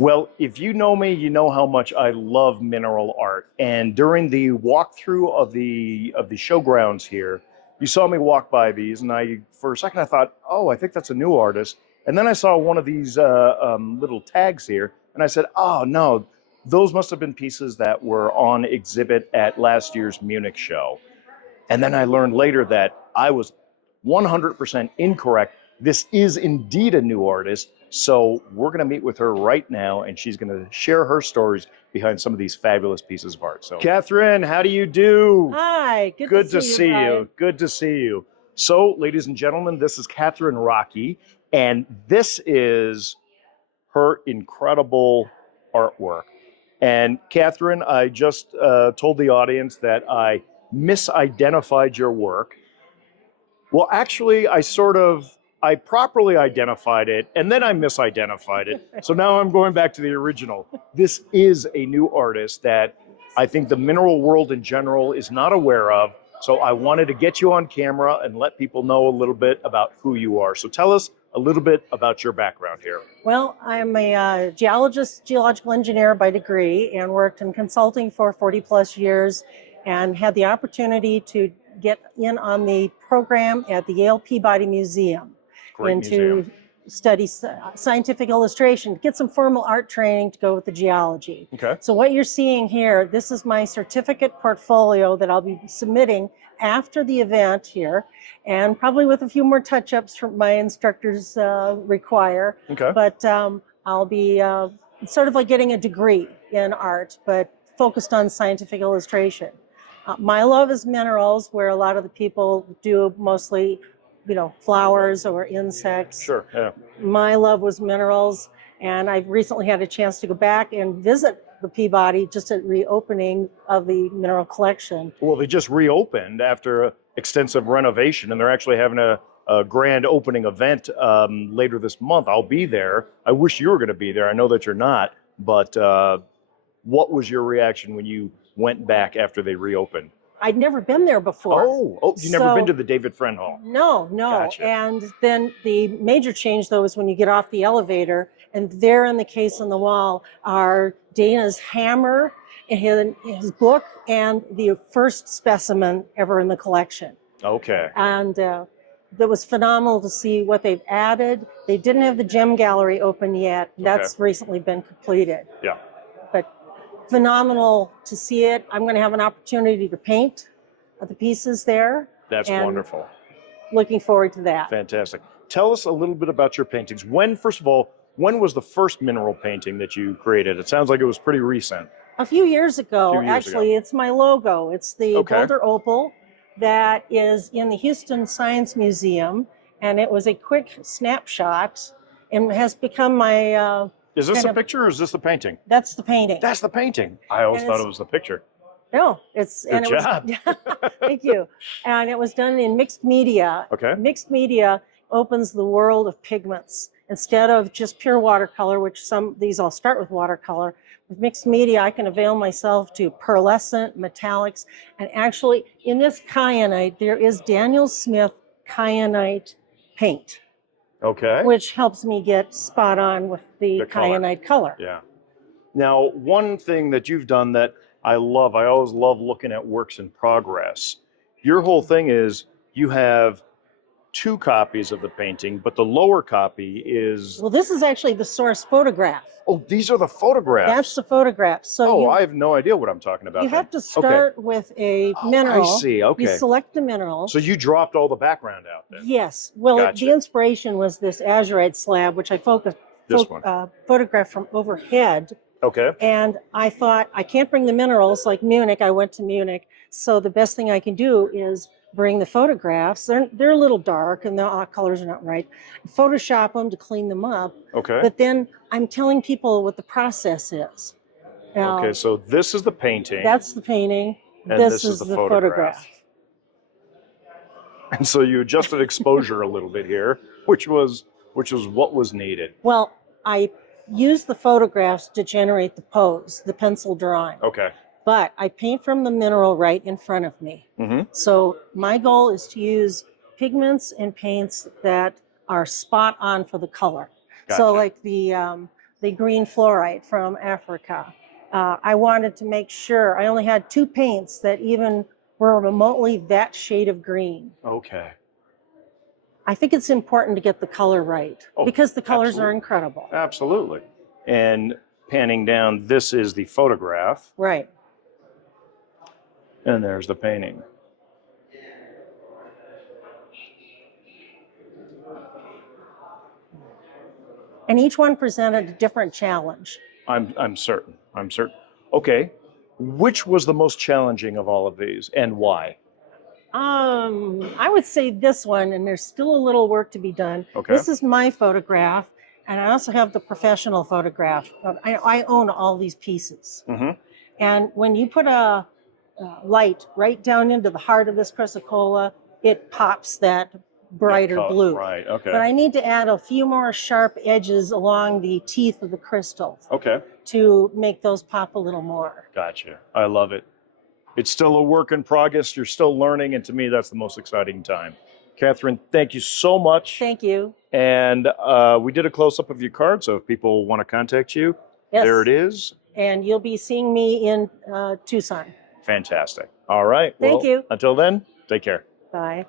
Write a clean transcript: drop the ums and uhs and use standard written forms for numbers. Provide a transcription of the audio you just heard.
Well, if you know me, you know how much I love mineral art. And during the walkthrough of the showgrounds here, you saw me walk by these, and for a second, I thought, oh, I think that's a new artist. And then I saw one of these little tags here, and I said, oh no, those must have been pieces that were on exhibit at last year's Munich show. And then I learned later that I was 100% incorrect. This is indeed a new artist. So we're going to meet with her right now, and she's going to share her stories behind some of these fabulous pieces of art. So, Catherine, how do you do? Hi, good to see you. Good to see you. So, ladies and gentlemen, this is Catherine Rocky, and this is her incredible artwork. And Catherine, I just told the audience that I misidentified your work. Well, actually, I properly identified it, and then I misidentified it. So now I'm going back to the original. This is a new artist that I think the mineral world in general is not aware of. So I wanted to get you on camera and let people know a little bit about who you are. So tell us a little bit about your background here. Well, I'm a geological engineer by degree, and worked in consulting for 40 plus years, and had the opportunity to get in on the program at the Yale Peabody Museum. Great museum. Study scientific illustration, get some formal art training to go with the geology. Okay. So what you're seeing here, this is my certificate portfolio that I'll be submitting after the event here, and probably with a few more touch-ups from my instructors require. Okay. But I'll be sort of like getting a degree in art, but focused on scientific illustration. My love is minerals, where a lot of the people do mostly, flowers or insects. Sure, yeah. My love was minerals, and I've recently had a chance to go back and visit the Peabody just at reopening of the mineral collection. Well, they just reopened after extensive renovation, and they're actually having a grand opening event later this month. I'll be there. I wish you were going to be there. I know that you're not, but what was your reaction when you went back after they reopened? I'd never been there before. Oh, you've never been to the David Friend Hall? No. Gotcha. And then the major change, though, is when you get off the elevator, and there in the case on the wall are Dana's hammer, his book, and the first specimen ever in the collection. Okay. And that was phenomenal to see what they've added. They didn't have the gem gallery open yet. That's recently been completed. Yeah. But phenomenal to see it. I'm going to have an opportunity to paint the pieces there. That's wonderful. Looking forward to that. Fantastic. Tell us a little bit about your paintings. First of all, when was the first mineral painting that you created? It sounds like it was pretty recent. A few years ago, actually. It's my logo. It's the Boulder Opal that is in the Houston Science Museum, and it was a quick snapshot and has become my is this a picture or is this the painting? That's the painting. That's the painting. I always thought it was the picture. No, it's Good job. Thank you. And it was done in mixed media. Okay. Mixed media opens the world of pigments instead of just pure watercolor, which these all start with watercolor. With mixed media, I can avail myself to pearlescent, metallics, and actually in this kyanite, there is Daniel Smith kyanite paint. Okay. Which helps me get spot on with the kyanite color. Yeah. Now, one thing that you've done that I always love looking at works in progress. Your whole thing is you have 2 copies of the painting, but the lower copy is... Well, this is actually the source photograph. Oh, these are the photographs. That's the photograph. So I have no idea what I'm talking about. You have to start with a mineral. I see, okay. You select the mineral. So you dropped all the background out then? Yes. Well, the inspiration was this azurite slab, which I photographed from overhead. Okay. And I thought, I can't bring the minerals like Munich. I went to Munich. So the best thing I can do is bring the photographs. They're a little dark and the colors are not right. Photoshop them to clean them up. Okay. But then I'm telling people what the process is. Okay, so this is the painting. That's the painting. And this is the photograph. And so you adjusted exposure a little bit here, which was what was needed. Well, I used the photographs to generate the pose, the pencil drawing. Okay. But I paint from the mineral right in front of me. Mm-hmm. So my goal is to use pigments and paints that are spot on for the color. Gotcha. So like the the green fluorite from Africa. I wanted to make sure I only had 2 paints that even were remotely that shade of green. Okay. I think it's important to get the color right because the colors are incredible. Absolutely. And panning down, this is the photograph. Right. And there's the painting. And each one presented a different challenge. I'm certain. I'm certain. Okay. Which was the most challenging of all of these and why? I would say this one, and there's still a little work to be done. Okay. This is my photograph, and I also have the professional photograph. I own all these pieces. Mm-hmm. And when you put a light right down into the heart of this chrysocolla, it pops that brighter blue. Right, okay. But I need to add a few more sharp edges along the teeth of the crystal Okay. to make those pop a little more. Gotcha. I love it. It's still a work in progress. You're still learning, and to me, that's the most exciting time. Catherine, thank you so much. Thank you. And we did a close-up of your card, so if people want to contact you, Yes. there it is. And you'll be seeing me in Tucson. Fantastic. All right. Thank you. Until then, take care. Bye.